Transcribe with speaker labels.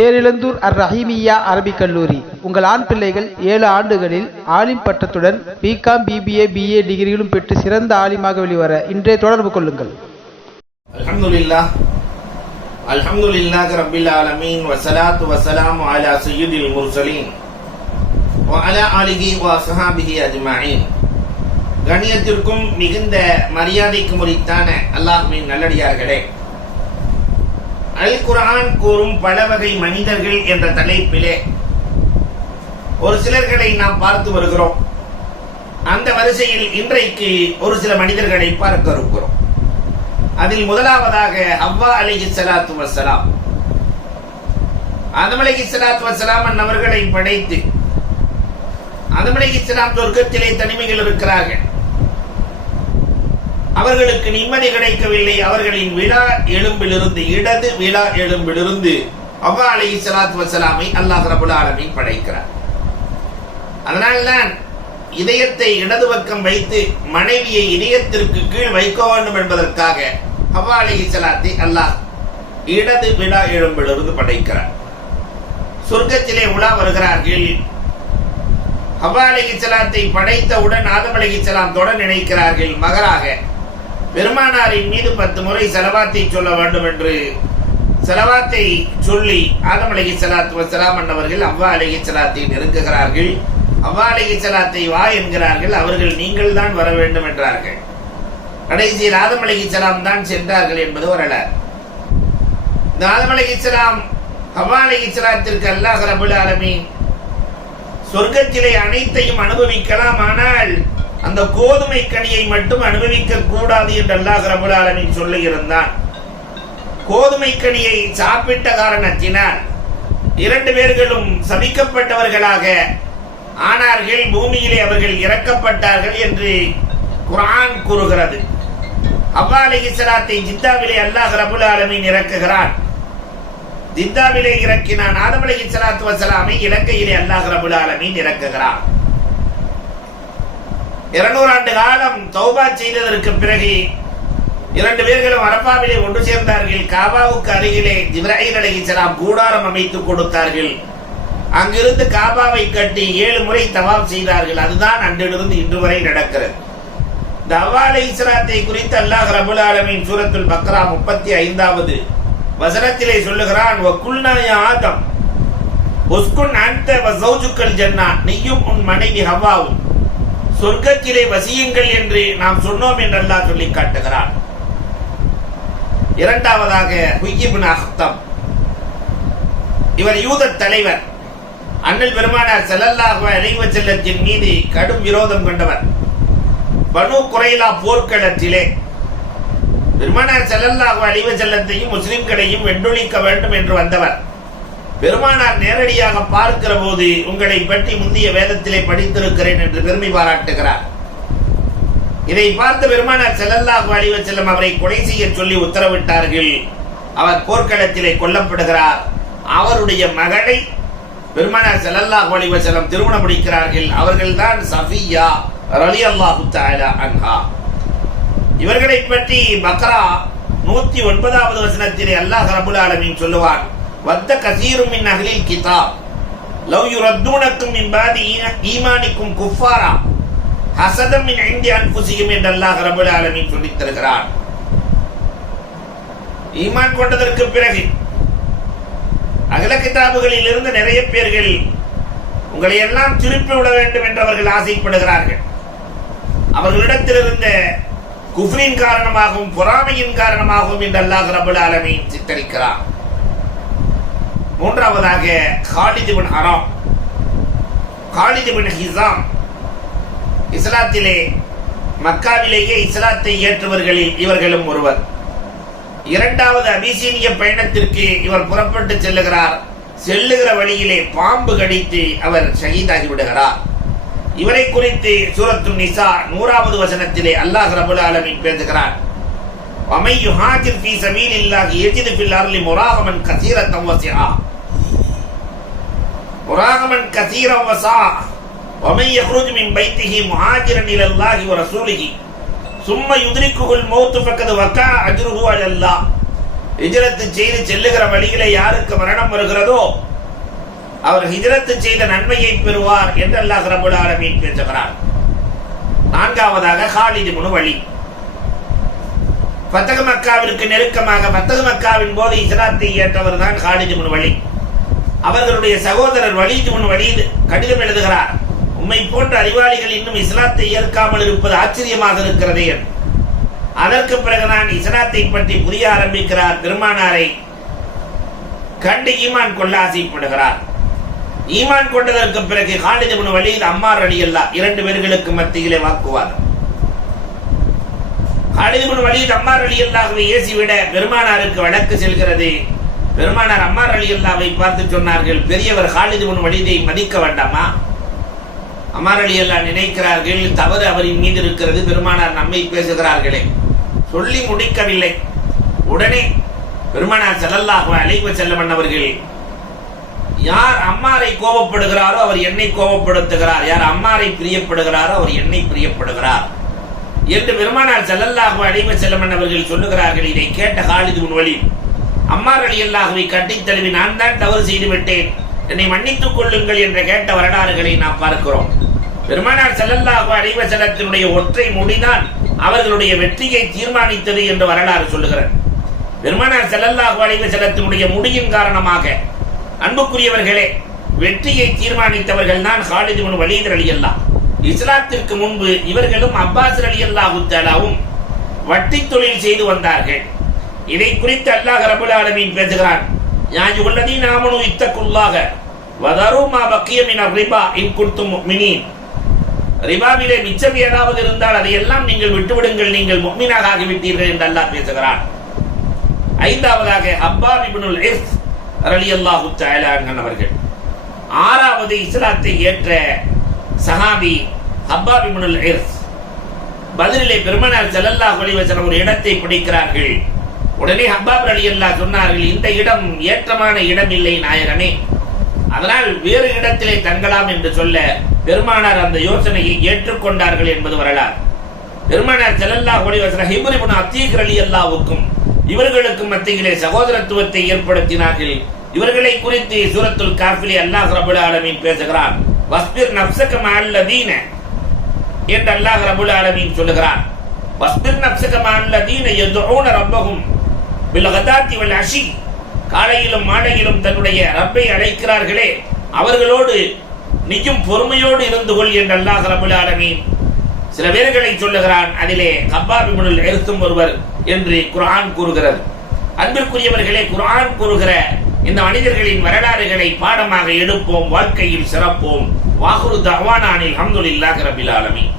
Speaker 1: பேரிழந்தூர் அர் ரஹீமியா அரபிக் கல்லூரி. உங்கள் ஆண் பிள்ளைகள் ஏழு ஆண்டுகளில் ஆலிம் பட்டத்துடன் பிகாம் பிபிஏ பிஏ டிகிரிகளும் பெற்று சிறந்த ஆலிமாக வெளிவர இன்றைய தொடர்பு கொள்ளுங்கள்.
Speaker 2: அல்ஹம்துலில்லா அல்ஹம்துலில்லாஹ் ரப்பில் ஆலமீன். வஸலாத்து வஸலாமு அலா சய்யிதில் முர்சலீன். வஅலா ஆலிஹி வஸஹாபிஹி அஜ்மாயின். கணியத்திற்கும் மிகுந்த மரியாதைக்கு முறித்தான அல்லாஹ்வின் நல்லடியார்களே. அல் குரான் கூறும் பல வகை மனிதர்கள் என்ற தலைப்பிலே ஒரு சிலர்களை நாம் பார்த்து வருகிறோம். அந்த வரிசையில் இன்றைக்கு ஒரு சில மனிதர்களை பார்க்க இருக்கிறோம். அதில் முதலாவதாக அவ்வா அலிஹி சலாத்து வசலாம் ஆதம் அலிஹி சலாத்து வசலாம் அன்னவர்களை படைத்து ஆதம் அலிஹி சலாம் சொர்க்கத்திலே தனிமைகள் இருக்கிறார்கள். அவர்களுக்கு நிம்மதி கிடைக்கவில்லை. அவர்களின் விழா எலும்பிலிருந்து இடது விழா எலும்பிலிருந்து அவ்வா அலி சலாத் வசலாமை அல்லாஹ் ரபுல் ஆலமீன் படைக்கிறார். அதனால்தான் இதயத்தை இடது பக்கம் வைத்து மனைவியை இதயத்திற்கு கீழ் வைக்க வேண்டும் என்பதற்காக ஹவ்வா அலி சலாத்தை அல்லாஹ் இடது விழா எலும்பிலிருந்து படைக்கிறார். சொர்க்கத்திலே உலா வருகிறார்கள். ஹவ்வா அலி சலாத்தை படைத்தவுடன் ஆதம் அலைஹி தொடர் நினைக்கிறார்கள். மகராக பெருமானாரின் மீது பத்து முறை செலவாத்தை சொல்ல வேண்டும் என்று செலவாத்தை சொல்லி ஆதம் அலகி ஸலாத்து வசலாம் அண்ணவர்கள் அவ்வா அலகி சலாத்தை நெருங்குகிறார்கள். அவ்வா அலகி சலாத்தை வா என்கிறார்கள். அவர்கள் நீங்கள் தான் வர வேண்டும் என்றார்கள். கடைசியில் ஆதம் அலைஹிஸ்ஸலாம் தான் சென்றார்கள் என்பது வரலாறு இந்த ஆதம் அலைஹிஸ்ஸலாம் ஹவ்வா அலைஹிஸ்ஸலாத்திற்கு அல்லாஹ் ரபுல் ஆலமி சொர்க்கத்திலே அனைத்தையும் அனுபவிக்கலாம் ஆனால் அந்த கோதுமை கனியை மட்டும் அனுபவிக்க கூடாது என்று அல்லாஹ் ரபுல் ஆலமீன் சொல்லியிருந்தான். கோதுமை கனியை சாப்பிட்ட காரணத்தினால் இரண்டு பேர்களும் சபிக்கப்பட்டவர்களாக ஆனார்கள் பூமியிலே அவர்கள் இறக்கப்பட்டார்கள் என்று குரான் கூறுகிறது. அவ்வா இஸ்லாத்தை ஜித்தாவிலே அல்லாஹ் ரபுல் ஆலமீன் இறக்குகிறான். ஜித்தாவிலே இறக்கினான். ஆதம் இஸ்லாத்து வசலாமை இலங்கையிலே அல்லாஹ் ரபுல் ஆலமின் இறக்குகிறான். இருநூறு ஆண்டு காலம் தௌபா செய்ததற்கு பிறகு இரண்டு பேர்களும் அரப்பாவிலே ஒன்று சேர்ந்தார்கள். காபாவுக்கு அருகிலே ஜிப்ராஹிம் அலைஹிஸ்ஸலாம் கூடாரம் அமைத்து கொடுத்தார்கள். அங்கிருந்து காபாவை கட்டி ஏழு முறை தவாப் செய்தார்கள். அதுதான் அன்றிலிருந்து இன்று வரை நடக்கிறது. இந்த அவ்வா இஸ்லாத்தை குறித்து அல்லாஹ் ரபுல் ஆலமின் சூரத்துல் பக்ரா முப்பத்தி ஐந்தாவது வசனத்திலே சொல்லுகிறான் வக்குல்னாய ஆதம் உஸ்குன் அந்த வசௌஜுக்கள் ஜன்னா நீயும் உன் மனைவி ஹவ்வாவும் சொர்க்கத்திலே வசியுங்கள் என்று நாம் சொன்னோம் என்று அல்லாஹ் சொல்லி காட்டுகிறான். இரண்டாவதாக ஹுய்யிபின் அஹ்தம். இவர் யூத தலைவர். அண்ணல் பெருமானார் செல்லல்லாஹு அலைவ செல்லத்தின் மீது கடும் விரோதம் கொண்டவர். பனு குறைலா போர்க்களத்திலே பெருமானார் செல்லல்லாஹு அலைவ செல்லத்தையும் முஸ்லிம்களையும் வெண்டொழிக்க வேண்டும் என்று வந்தவர். பெருமானார் நேரடியாக பார்க்கிற போது உங்களை பற்றி முந்தைய வேதத்திலே படித்திருக்கிறேன் என்று பெருமை பாராட்டுகிறார். இதை பார்த்து பெருமானார் செல்லல்லாஹு அலைவ செல்லம் அவரை கொலை செய்ய சொல்லி உத்தரவிட்டார்கள். அவர் போர்க்களத்திலே கொல்லப்படுகிறார். அவருடைய மகளை பெருமானார் ஸல்லல்லாஹு அலைஹி செல்லம் திருமணம் முடிக்கிறார்கள். அவர்கள்தான் சஃபியா ரலியல்லாஹு தஆலா அன்ஹா. இவர்களை பற்றி பக்ரா நூத்தி ஒன்பதாவது வசனத்திலே அல்லாஹ் ரபுல் ஆலமின் சொல்லுவான். வத்த கசீரும் மின் அகலில் கிதாப். லவ் யுரத்தூனக்கும் மின் பாதி ஈமானிக்கும் குஃபாரா. ஹசதம் மின் ஐந்தி அன்புசியும் என்று அல்லாஹ் ரபுல் ஆலமீன் சொல்லித் தருகிறான். ஈமான் கொண்டதற்கு பிறகு அகல கிதாபுகளில் இருந்து நிறைய பேர்கள் உங்களை எல்லாம் திருப்பி விட வேண்டும் என்று அவர்கள் ஆசைப்படுகிறார்கள். அவர்களிடத்தில் இருந்த குஃப்ரின் காரணமாகவும் பொறாமையின் காரணமாகவும் என்று அல்லாஹ் ரபுல் ஆலமி சித்தரிக்கிறார் மூன்றாவதாக ஹாலிது ஹரம் ஹராம் ஹாலிது ஹிசாம் இஸ்லாத்திலே மக்காவிலேயே இஸ்லாத்தை ஏற்றுவர்களில் இவர்களும் ஒருவர். இரண்டாவது அபிசீனிய பயணத்திற்கு இவர் புறப்பட்டு செல்லுகிறார். செல்லுகிற வழியிலே பாம்பு கடித்து அவர் ஷஹீதாகி விடுகிறார். இவரை குறித்து சூரத்து நிசா நூறாவது வசனத்திலே அல்லாஹ் ரபுல் ஆலமின் பேசுகிறார். அமை யுஹாஜிர் ஃபீ சபீலில்லாஹி யஜிது ஃபில் அர்லி முராகமன் கசீரத்தம் வசிஹா. وسعا مراغما كثيرا وسعا ومن يخرج من بيته مهاجرا الى الله ورسوله ثم يدركه الموت فقد وقع اجره على الله ஹிஜ்ரத்து செய்து செல்லுகிற வழியிலே யாருக்கு மரணம் வருகிறதோ அவர் ஹிஜ்ரத்து செய்த நன்மையை பெறுவார் என்று அல்லாஹ் ரபுல் ஆலமீன் பேசுகிறார் நான்காவதாக ஹாலிது முனு வழி பத்தக மக்காவிற்கு நெருக்கமாக பத்தக மக்காவின் போது இஸ்லாத்தை ஏற்றவர் தான் ஹாலிது முனு வழி அவர்களுடைய சகோதரர் வலிது முன் வலிது கடிதம் எழுதுகிறார். உண்மை போன்ற அறிவாளிகள் இன்னும் இஸ்லாத்தை ஏற்காமல் இருப்பது ஆச்சரியமாக இருக்கிறதே அதற்கு பிறகு நான் இஸ்லாத்தை பற்றி புரிய ஆரம்பிக்கிறார் பெருமானாரை. கண்டு ஈமான் கொள்ள ஆசைப்படுகிறார். ஈமான் கொண்டதற்கு பிறகு ஹாலித் இப்னு வலீத் அம்மார் அலியல்லா இரண்டு பேர்களுக்கு மத்தியிலே வாக்குவாதம். ஹாலித் இப்னு வலீத் அம்மார் அலியல்லாவை ஏசிவிட பெருமானாருக்கு வழக்கு செல்கிறது. பெருமானார் அம்மார் அலியல்லாவை பார்த்து சொன்னார்கள் பெரியவர் ஹாலிது உன் வலீதை மதிக்க வேண்டாமா? அம்மார் அலியல்லா நினைக்கிறார்கள் தவறு அவரின் மீது இருக்கிறது பெருமானார் நம்மை பேசுகிறார்களே. சொல்லி முடிக்கவில்லை. உடனே பெருமானார் செல்லல்லாக அழைப்பு செல்லவன் அவர்கள் யார் அம்மாரை கோபப்படுகிறாரோ அவர் என்னை கோபப்படுத்துகிறார். யார் அம்மாரை பிரியப்படுகிறாரோ அவர் என்னை பிரியப்படுகிறார். என்று பெருமானார் செல்லல்லாக அழைப்பு செல்லவன் அவர்கள் சொல்லுகிறார்கள் இதை கேட்ட ஹாலித் உன் வழி. அம்மார் அலியல்லாஹுவை கட்டித் தழுவி நான் தான் தவறு செய்து விட்டேன். என்னை மன்னித்துக் கொள்ளுங்கள் என்று கேட்ட வரலாறுகளை நாம் பார்க்கிறோம். பெருமானார் செல்லல்லாஹு அலைஹி ஒற்றை முடிதான் அவர்களுடைய வெற்றியை தீர்மானித்தது என்று வரலாறு சொல்லுகிறார் பெருமானார் செல்லல்லாஹு அலைஹி முடியின் காரணமாக அன்புக்குரியவர்களே வெற்றியை தீர்மானித்தவர்கள் தான் ஹாலித் இப்னு அலி அல்லா இஸ்லாத்திற்கு முன்பு இவர்களும் அப்பாஸ் ரலியல்லாஹு தலாவும் வட்டி தொழில் செய்து வந்தார்கள். இதை குறித்து அல்லாஹ் ரபுல் ஆலமீன் பேசுகிறான். யா உள்ளதி நாமனு இத்தக்குள்ளாக வதரு மா பக்கிய ரிபா இன் குன்தும் மினின் ரிபாவிலே மிச்சம் ஏதாவது இருந்தால் அதையெல்லாம் நீங்கள் விட்டுவிடுங்கள் நீங்கள் முக்மீனாக ஆகிவிட்டீர்கள் என்று அல்லாஹ் பேசுகிறான். ஐந்தாவதாக அப்பா இப்னுல் இர்ஸ் ரலி அல்லாஹு அவர்கள். ஆறாவது இஸ்லாத்தை ஏற்ற சஹாபி ஹப்பாப் இப்னுல் இர்ஸ். பதிலிலே பெருமனார் ஸல்லல்லாஹு அலைஹி ஒரு இடத்தை பிடிக்கிறார்கள். உடனே ஹப்பாப் அல்லா சொன்னார்கள் இந்த இடம் ஏற்றமான இடம் இல்லை நாயகனே. அதனால் வேறு இடத்திலே தங்கலாம் என்று சொல்ல பெருமானார் அந்த யோசனையை ஏற்றுக்கொண்டார்கள் என்பது வரலாறு. பெருமானார் செல்லல்லா ஒளிவசன வஸல்லம் ஹிப்ர் அலி அல்லாவுக்கும் இவர்களுக்கும் மத்தியிலே சகோதரத்துவத்தை ஏற்படுத்தினார்கள். இவர்களை குறித்து சூரத்துல் காஃபிலி அல்லாஹ் ரபுல் ஆலமீன் பேசுகிறான் வஸ்பிர் நப்சக மல்லதீன என்று அல்லாஹ் ரபுல் ஆலமீன் சொல்லுகிறான் வஸ்பிர் நப்சக மல்லதீன எதுவும் ரொம்பவும் பில் வல் அஷி. காலையிலும் மாலையிலும் தன்னுடைய ரப்பை அழைக்கிறார்களே அவர்களோடு நீயும் பொறுமையோடு இருந்து கொள் என்று அல்லாஹ் ரபுல் ஆலமீன் சில பேர்களை சொல்லுகிறான். அதிலே கப்பாபிமுனில் எழுத்தும் ஒருவர் என்று குர்ஆன் கூறுகிறது. அன்பிற்குரியவர்களே குர்ஆன் கூறுகிற இந்த மனிதர்களின் வரலாறுகளை பாடமாக எடுப்போம் வாழ்க்கையில் சிறப்போம். வாகுரு தவானானில் ஹம்துலில்லாஹ் ரபில் ஆலமீன்.